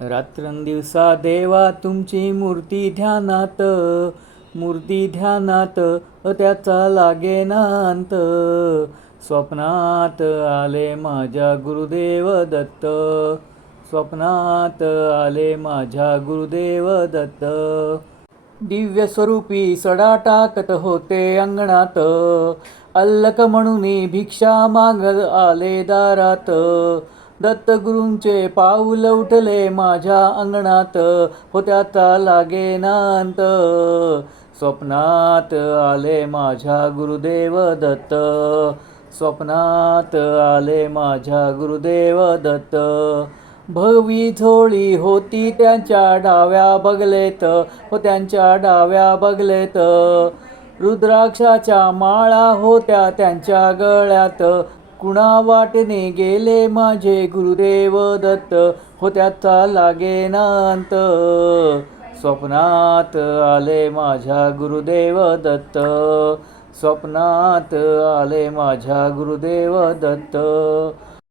रात्रंदिवसा देवा तुमची मूर्ती ध्यानात त्याचा लागेना अंत. स्वप्नात आले माझ्या गुरुदेव दत्त, स्वप्नात आले माझ्या गुरुदेव दत्त. दिव्य स्वरूपी सडा टाकत होते अंगणात, अल्लक म्हणून भिक्षा माग आले दारात. दत्तगुरूंचे पाऊल उठले माझ्या अंगणात, हो त्याचा लागेना अंत. स्वप्नात आले माझ्या गुरुदेव दत्त, स्वप्नात आले माझ्या गुरुदेव दत्त. भगवी झोळी होती त्यांच्या डाव्या बगलेत, हो त्यांच्या डाव्या बगलेत. रुद्राक्षाच्या माळा होत्या त्यांच्या गळ्यात, कुणा वाटेने गेले माझे गुरुदेव दत्त, हो त्याचा लागेना अंत. स्वप्नात आले माझ्या गुरुदेव दत्त, स्वप्नात आले माझ्या गुरुदेव दत्त.